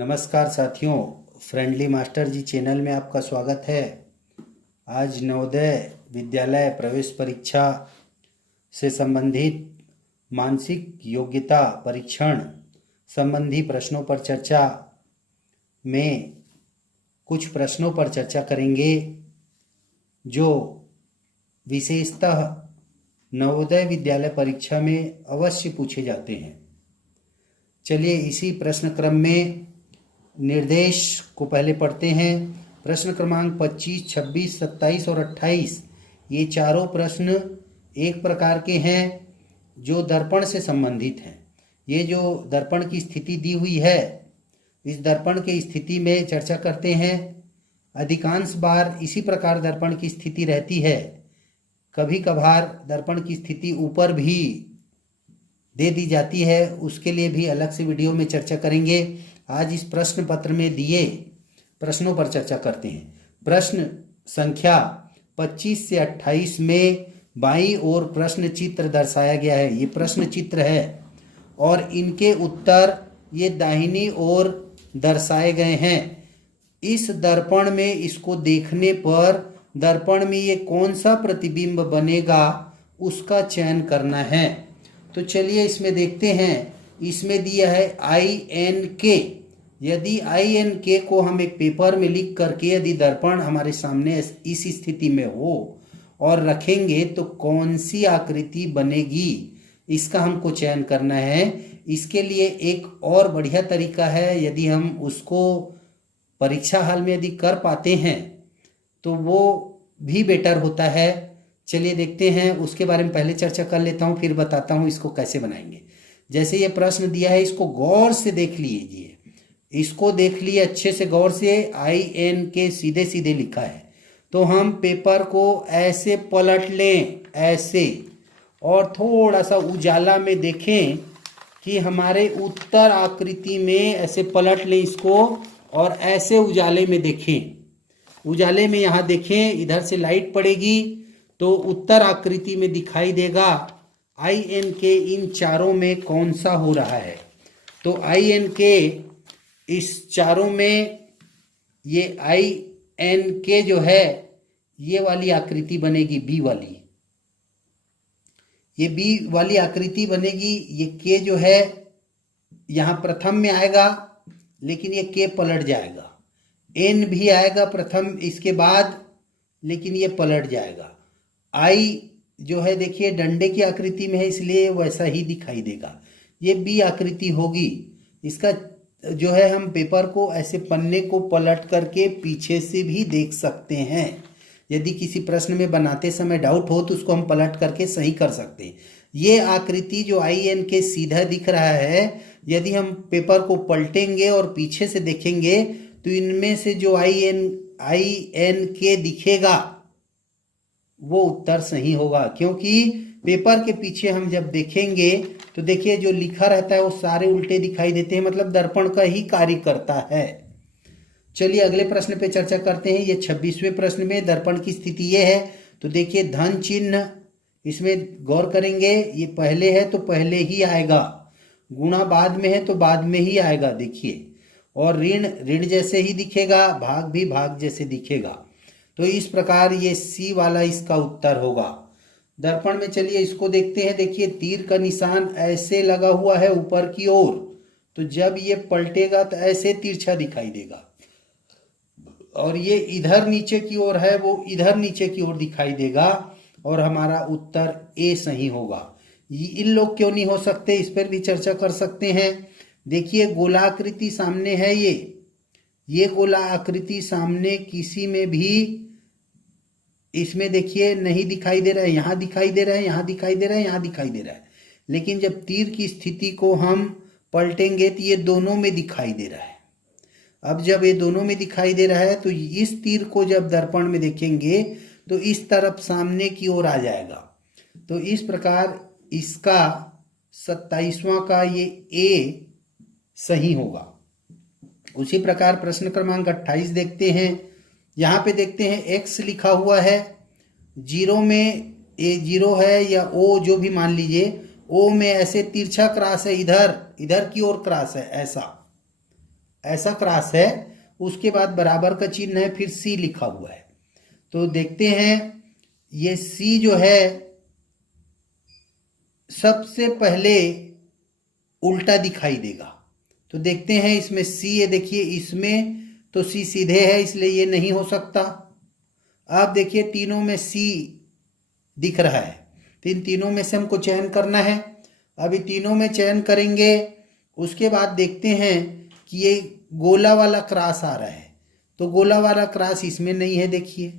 नमस्कार साथियों, friendly master जी channel में आपका स्वागत है। आज नवोदय विद्यालय प्रवेश परीक्षा से संबंधित मानसिक योग्यता परीक्षण संबंधी प्रश्नों पर चर्चा में कुछ प्रश्नों पर चर्चा करेंगे जो विशेषतः नवोदय विद्यालय परीक्षा में अवश्य पूछे जाते हैं। चलिए इसी प्रश्न क्रम में निर्देश को पहले पढ़ते हैं। प्रश्न क्रमांक 25, 26, 27 और 28 ये चारों प्रश्न एक प्रकार के हैं जो दर्पण से संबंधित हैं। ये जो दर्पण की स्थिति दी हुई है, इस दर्पण की स्थिति में चर्चा करते हैं। अधिकांश बार इसी प्रकार दर्पण की स्थिति रहती है। कभी कभार दर्पण की स्थिति ऊपर भी दे दी जाती है, उसके लिए भी अलग से वीडियो में चर्चा करेंगे। आज इस प्रश्न पत्र में दिए प्रश्नों पर चर्चा करते हैं। प्रश्न संख्या 25 से 28 में बाईं ओर प्रश्न चित्र दर्शाया गया है। ये प्रश्न चित्र है और इनके उत्तर ये दाहिनी ओर दर्शाए गए हैं। इस दर्पण में इसको देखने पर दर्पण में ये कौन सा प्रतिबिंब बनेगा उसका चयन करना है। तो चलिए इसमें देखते हैं। इसमें दिया है INK। यदि INK को हम एक पेपर में लिख करके यदि दर्पण हमारे सामने इस स्थिति में हो और रखेंगे तो कौन सी आकृति बनेगी, इसका हमको चयन करना है। इसके लिए एक और बढ़िया तरीका है, यदि हम उसको परीक्षा हाल में यदि कर पाते हैं तो वो भी बेटर होता है। चलिए देखते हैं, उसके बारे में पहले चर्चा कर लेता हूँ, फिर बताता हूँ इसको कैसे बनाएंगे। जैसे ये प्रश्न दिया है, इसको गौर से देख लीजिए। इसको देख लिए अच्छे से गौर से। INK सीधे सीधे लिखा है, तो हम पेपर को ऐसे पलट लें, ऐसे, और थोड़ा सा उजाला में देखें कि हमारे उत्तर आकृति में ऐसे पलट लें इसको, और ऐसे उजाले में देखें। उजाले में यहाँ देखें, इधर से लाइट पड़ेगी तो उत्तर आकृति में दिखाई देगा INK इन चारों में कौन सा हो रहा है। तो INK इस चारों में, ये INK जो है ये वाली आकृति बनेगी, B वाली। ये B वाली आकृति बनेगी। ये K जो है यहाँ प्रथम में आएगा, लेकिन ये K पलट जाएगा। N भी आएगा प्रथम इसके बाद, लेकिन ये पलट जाएगा। I जो है देखिए डंडे की आकृति में है, इसलिए वैसा ही दिखाई देगा। ये B आकृति होगी। इसका जो है हम पेपर को ऐसे पन्ने को पलट करके पीछे से भी देख सकते हैं। यदि किसी प्रश्न में बनाते समय डाउट हो तो उसको हम पलट करके सही कर सकते हैं। ये आकृति जो INK सीधा दिख रहा है, यदि हम पेपर को पलटेंगे और पीछे से देखेंगे तो इनमें से जो INK दिखेगा वो उत्तर सही होगा। क्योंकि पेपर के पीछे हम जब देखेंगे तो देखिए जो लिखा रहता है वो सारे उल्टे दिखाई देते हैं, मतलब दर्पण का ही कार्य करता है। चलिए अगले प्रश्न पे चर्चा करते हैं। ये 26वें प्रश्न में दर्पण की स्थिति ये है। तो देखिए धन चिन्ह, इसमें गौर करेंगे, ये पहले है तो पहले ही आएगा, गुणा बाद में है तो बाद में ही आएगा देखिए, और ऋण ऋण जैसे ही दिखेगा, भाग भी भाग जैसे दिखेगा। तो इस प्रकार ये C वाला इसका उत्तर होगा। दर्पण में चलिए इसको देखते हैं। देखिए तीर का निशान ऐसे लगा हुआ है ऊपर की ओर, तो जब ये पलटेगा तो ऐसे तिरछा दिखाई देगा, और ये इधर नीचे की ओर है, वो इधर नीचे की ओर दिखाई देगा, और हमारा उत्तर A सही होगा। इन लोग क्यों नहीं हो सकते, इस पर भी चर्चा कर सकते हैं। देखिए गोलाकृति सामने है, ये गोला आकृति सामने किसी में भी इसमें देखिए नहीं दिखाई दे रहा है। यहाँ दिखाई दे रहा है, यहाँ दिखाई दे रहा है, यहाँ दिखाई दे रहा है, लेकिन जब तीर की स्थिति को हम पलटेंगे तो ये दोनों में दिखाई दे रहा है। अब जब ये दोनों में दिखाई दे रहा है तो इस तीर को जब दर्पण में देखेंगे तो इस तरफ सामने की ओर आ जाएगा। तो इस प्रकार इसका 27वां का ये A सही होगा। उसी प्रकार प्रश्न क्रमांक 28 देखते हैं। यहाँ पे देखते हैं X लिखा हुआ है, 0 में A0 है या O जो भी मान लीजिए, O में ऐसे तिरछा क्रॉस है, इधर की ओर क्रॉस है ऐसा। ऐसा क्रॉस है, उसके बाद बराबर का चिन्ह है, फिर सी लिखा हुआ है। तो देखते हैं ये सी जो है सबसे पहले उल्टा दिखाई देगा। तो देखते हैं इसमें सी, ये देखिए इसमें तो सी सीधे है इसलिए ये नहीं हो सकता। अब देखिए तीनों में सी दिख रहा है, तो इन तीनों में से हमको चयन करना है। अभी तीनों में चयन करेंगे, उसके बाद देखते हैं कि ये गोला वाला क्रॉस आ रहा है, तो गोला वाला क्रॉस इसमें नहीं है देखिए,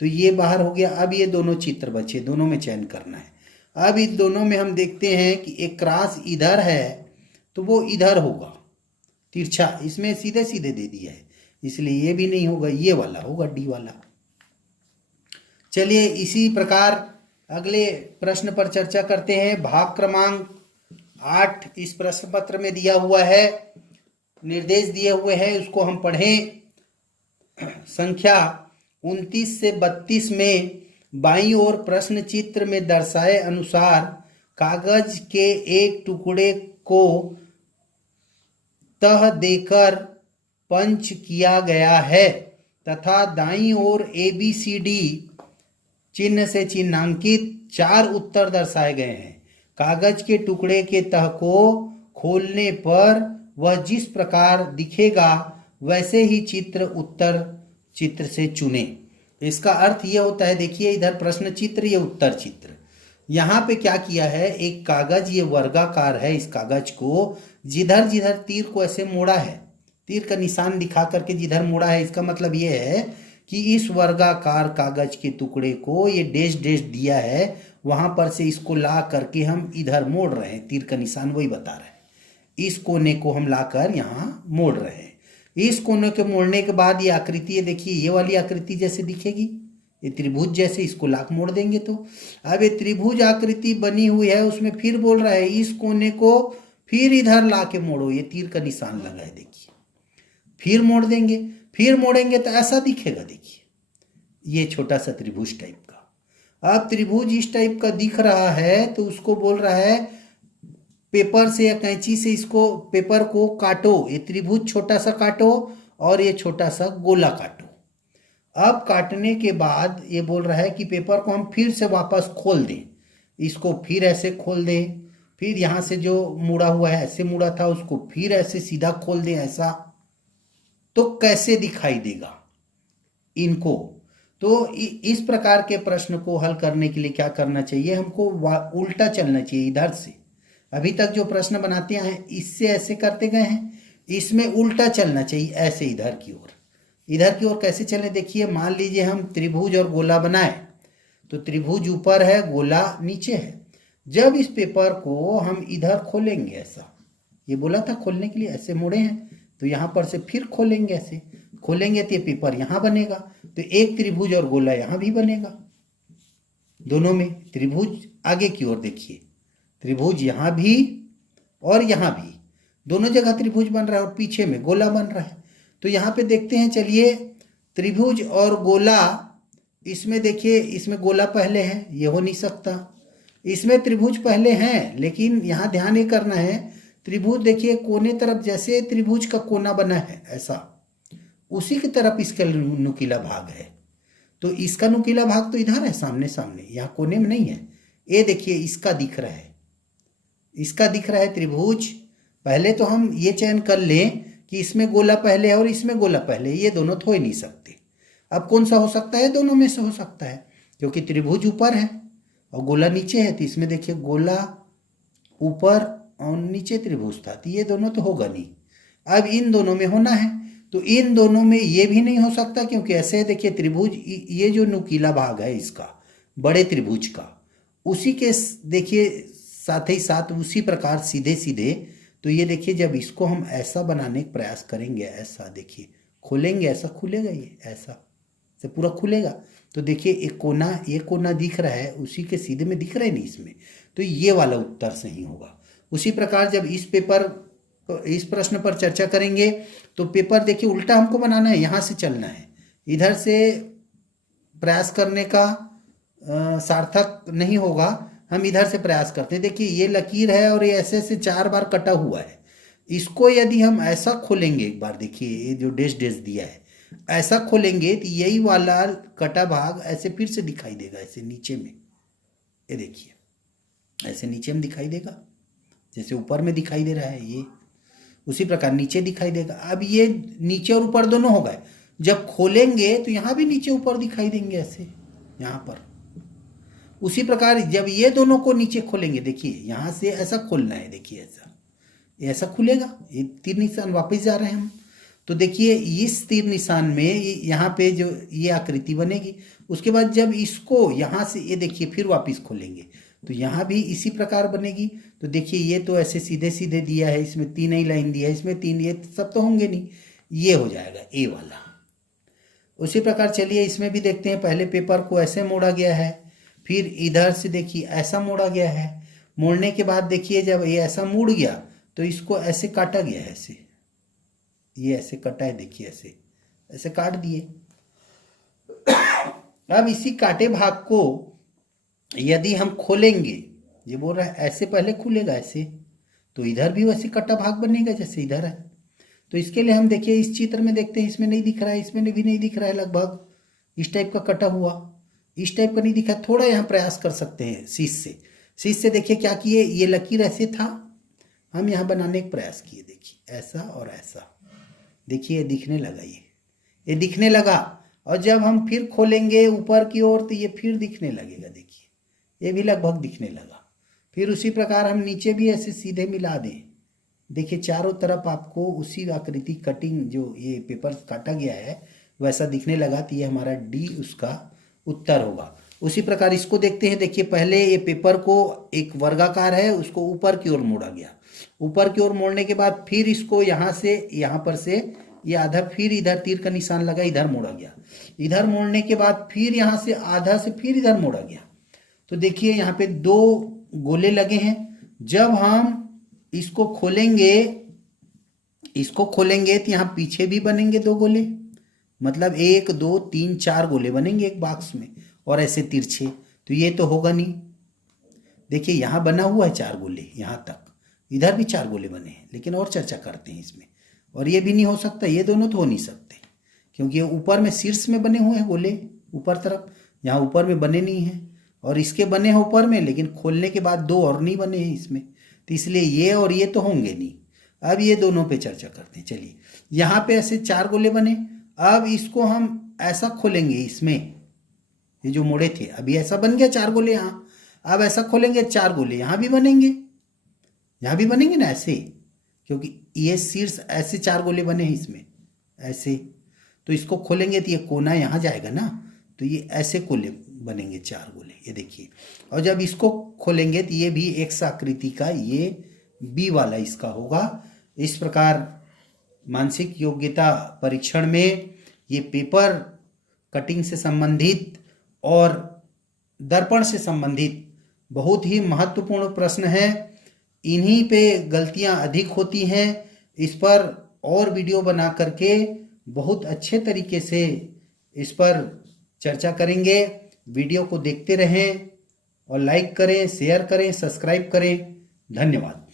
तो ये बाहर हो गया। अब ये दोनों चित्र बचे, दोनों में चयन करना है। अब इस दोनों में हम देखते हैं कि एक क्रॉस इधर है तो वो इधर होगा तिरछा, इसमें सीधे सीधे दे दिया है इसलिए ये भी नहीं होगा, ये वाला होगा डी वाला। चलिए इसी प्रकार अगले प्रश्न पर चर्चा करते हैं। भाग क्रमांक 8 इस प्रश्न पत्र में दिया हुआ है, निर्देश दिए हुए हैं, उसको हम पढ़ें। संख्या 29 से 32 में बाईं ओर प्रश्न चित्र में दर्शाए अनुसार कागज के एक टुकड़े को तह देकर पंच किया गया है तथा दाईं ओर ABCD चिन्ह से चिन्हांकित 4 उत्तर दर्शाए गए हैं। कागज के टुकड़े के तह को खोलने पर वह जिस प्रकार दिखेगा वैसे ही उत्तर चित्र से चुने। इसका अर्थ यह होता है, देखिए इधर प्रश्न चित्र, ये उत्तर चित्र। यहाँ पे क्या किया है, एक कागज, ये वर्गाकार है, इस कागज को जिधर जिधर तीर को ऐसे मोड़ा है, तीर का निशान दिखा करके जिधर मोड़ा है, इसका मतलब ये है कि इस वर्गाकार कागज के टुकड़े को ये डैश डैश दिया है, वहां पर से इसको ला करके हम इधर मोड़ रहे हैं, तीर का निशान वही बता रहा है। इस कोने को हम लाकर यहाँ मोड़ रहे हैं। इस कोने के मोड़ने के बाद ये आकृति, ये देखिए ये वाली आकृति जैसे दिखेगी, ये त्रिभुज जैसे, इसको लाख मोड़ देंगे तो अब ये त्रिभुज आकृति बनी हुई है, उसमें फिर बोल रहा है इस कोने को फिर इधर ला के मोड़ो, ये तीर का निशान लगा है देखिए, फिर मोड़ देंगे, फिर मोड़ेंगे तो ऐसा दिखेगा देखिए, ये छोटा सा त्रिभुज टाइप का। अब त्रिभुज इस टाइप का दिख रहा है तो उसको बोल रहा है पेपर से या कैंची से इसको पेपर को काटो, ये त्रिभुज छोटा सा काटो और ये छोटा सा गोला काटो। अब काटने के बाद ये बोल रहा है कि पेपर को हम फिर से वापस खोल दें, इसको फिर ऐसे खोल दें, फिर यहाँ से जो मुड़ा हुआ है ऐसे मुड़ा था उसको फिर ऐसे सीधा खोल दें ऐसा, तो कैसे दिखाई देगा इनको। तो इस प्रकार के प्रश्न को हल करने के लिए क्या करना चाहिए, हमको उल्टा चलना चाहिए इधर से। अभी तक जो प्रश्न बनाते हैं इससे ऐसे करते गए हैं, इसमें उल्टा चलना चाहिए, ऐसे इधर की ओर। इधर की ओर कैसे चलें, देखिए मान लीजिए हम त्रिभुज और गोला बनाए, तो त्रिभुज ऊपर है, गोला नीचे है। जब इस पेपर को हम इधर खोलेंगे, ऐसा ये बोला था खोलने के लिए, ऐसे मोड़े हैं तो यहाँ पर से फिर खोलेंगे, ऐसे खोलेंगे तो ये पेपर यहाँ बनेगा, तो एक त्रिभुज और गोला यहाँ भी बनेगा। दोनों में त्रिभुज आगे की ओर देखिए, त्रिभुज यहाँ भी और यहाँ भी, दोनों जगह त्रिभुज बन रहा है और पीछे में गोला बन रहा है। तो यहाँ पे देखते हैं, चलिए त्रिभुज और गोला, इसमें देखिए इसमें गोला पहले है, ये हो नहीं सकता, इसमें त्रिभुज पहले हैं, लेकिन यहाँ ध्यान ये करना है त्रिभुज देखिए कोने तरफ जैसे त्रिभुज का कोना बना है ऐसा, उसी की तरफ इसका नुकीला भाग है। तो इसका नुकीला भाग तो इधर है सामने सामने, यहाँ कोने में नहीं है। ये देखिए इसका दिख रहा है, इसका दिख रहा है त्रिभुज। पहले तो हम ये चयन कर लें कि इसमें गोला पहले है और इसमें गोला पहले, ये दोनों तो हो ही नहीं सकते। अब कौन सा हो सकता है, दोनों में से हो सकता है, क्योंकि त्रिभुज ऊपर है और गोला नीचे है। तो इसमें देखिए गोला ऊपर और नीचे त्रिभुज था, तो ये दोनों तो होगा नहीं। अब इन दोनों में होना है, तो इन दोनों में ये भी नहीं हो सकता, क्योंकि ऐसे देखिए त्रिभुज, ये जो नुकीला भाग है इसका बड़े त्रिभुज का, उसी के देखिए साथ ही साथ उसी प्रकार सीधे सीधे, तो ये देखिए जब इसको हम ऐसा बनाने का प्रयास करेंगे, ऐसा देखिए खोलेंगे, ऐसा खुलेगा, ये ऐसा से पूरा खुलेगा। तो देखिए एक कोना, ये कोना दिख रहा है, उसी के सीधे में दिख रहा है नहीं इसमें, तो ये वाला उत्तर सही होगा। उसी प्रकार जब इस प्रश्न पर चर्चा करेंगे तो पेपर देखिए उल्टा हमको बनाना है, यहाँ से चलना है, इधर से प्रयास करने का सार्थक नहीं होगा, हम इधर से प्रयास करते हैं। देखिए ये लकीर है और ये ऐसे ऐसे 4 बार कटा हुआ है, इसको यदि हम ऐसा खोलेंगे, एक बार देखिए ये जो डैश डैश दिया है, ऐसा खोलेंगे तो यही वाला कटा भाग ऐसे फिर से दिखाई देगा, ऐसे नीचे में, ये देखिए ऐसे नीचे में दिखाई देगा, जैसे ऊपर में दिखाई दे रहा है ये, उसी प्रकार नीचे दिखाई देगा। अब ये नीचे और ऊपर दोनों हो गए, जब खोलेंगे तो यहाँ भी नीचे ऊपर दिखाई देंगे ऐसे, यहाँ पर। उसी प्रकार जब ये दोनों को नीचे खोलेंगे, देखिए यहाँ से ऐसा खोलना है, देखिए ऐसा, ये ऐसा खुलेगा, ये तीर निशान वापस जा रहे हैं हम, तो देखिए इस तीर निशान में यहाँ पे जो ये आकृति बनेगी। उसके बाद जब इसको यहाँ से ये देखिए फिर वापस खोलेंगे तो यहाँ भी इसी प्रकार बनेगी। तो देखिए ये तो ऐसे सीधे सीधे दिया है, इसमें 3 ही लाइन दिया है, इसमें 3, ये सब तो होंगे नहीं, ये हो जाएगा ए वाला। उसी प्रकार चलिए इसमें भी देखते हैं। पहले पेपर को ऐसे मोड़ा गया है, फिर इधर से देखिए ऐसा मोड़ा गया है। मोड़ने के बाद देखिए जब ये ऐसा मुड़ गया तो इसको ऐसे काटा गया है, ऐसे ये ऐसे कटा है, देखिए ऐसे ऐसे काट दिए। अब इसी काटे भाग को यदि हम खोलेंगे, ये बोल रहा है ऐसे पहले खुलेगा ऐसे, तो इधर भी वैसे कटा भाग बनेगा जैसे इधर है। तो इसके लिए हम देखिए इस चित्र में देखते हैं, इसमें नहीं दिख रहा है, इसमें भी नहीं दिख रहा है, लगभग इस टाइप का कटा हुआ, इस टाइप का नहीं दिखा। थोड़ा यहाँ प्रयास कर सकते हैं शीश से देखिए क्या किए, ये लकीर ऐसे था, हम यहाँ बनाने का प्रयास किए, देखिए ऐसा और ऐसा, देखिए ये दिखने लगा, ये दिखने लगा। और जब हम फिर खोलेंगे ऊपर की ओर तो ये फिर दिखने लगेगा, देखिए ये भी लगभग दिखने लगा। फिर उसी प्रकार हम नीचे भी ऐसे सीधे मिला दें, देखिए चारों तरफ आपको उसी आकृति कटिंग जो ये पेपर काटा गया है वैसा दिखने लगा, तो ये हमारा डी उसका उत्तर होगा। उसी प्रकार इसको देखते हैं। देखिए पहले ये पेपर को एक वर्गाकार है, उसको ऊपर की ओर मोड़ा गया, ऊपर की ओर मोड़ने के बाद फिर इसको यहाँ से यहाँ पर से ये आधा, फिर इधर तीर का निशान लगा, इधर मोड़ा गया, इधर मोड़ने के बाद फिर यहाँ से आधा से फिर इधर मोड़ा गया। तो देखिए यहाँ पे 2 गोले लगे हैं। जब हम इसको खोलेंगे तो यहाँ पीछे भी बनेंगे 2 गोले, मतलब 1 2 3 4 गोले बनेंगे एक बॉक्स में, और ऐसे तिरछे। तो ये तो होगा नहीं, देखिए यहाँ बना हुआ है 4 गोले यहाँ तक, इधर भी 4 गोले बने हैं, लेकिन और चर्चा करते हैं इसमें। और ये भी नहीं हो सकता, ये दोनों तो हो नहीं सकते, क्योंकि ऊपर में शीर्ष में बने हुए हैं गोले ऊपर तरफ, यहाँ ऊपर में बने नहीं हैं, और इसके बने हैं ऊपर में, लेकिन खोलने के बाद 2 और नहीं बने हैं इसमें, तो इसलिए ये और ये तो होंगे नहीं। अब ये दोनों पे चर्चा करते हैं। चलिए यहाँ पे ऐसे 4 गोले बने, अब इसको हम ऐसा खोलेंगे, इसमें ये जो मोड़े थे अभी ऐसा बन गया 4 गोले यहाँ, अब ऐसा खोलेंगे 4 गोले यहाँ भी बनेंगे, यहाँ भी बनेंगे ना ऐसे, क्योंकि ये शीर्ष ऐसे 4 गोले बने हैं इसमें ऐसे, तो इसको खोलेंगे तो ये कोना यहाँ जाएगा ना, तो ये ऐसे गोले बनेंगे 4 गोले, ये देखिए। और जब इसको खोलेंगे तो ये भी एक आकृति का, ये बी वाला इसका होगा। इस प्रकार मानसिक योग्यता परीक्षण में ये पेपर कटिंग से संबंधित और दर्पण से संबंधित बहुत ही महत्वपूर्ण प्रश्न है। इन्हीं पे गलतियां अधिक होती हैं। इस पर और वीडियो बना करके बहुत अच्छे तरीके से इस पर चर्चा करेंगे। वीडियो को देखते रहें और लाइक करें, शेयर करें, सब्सक्राइब करें। धन्यवाद।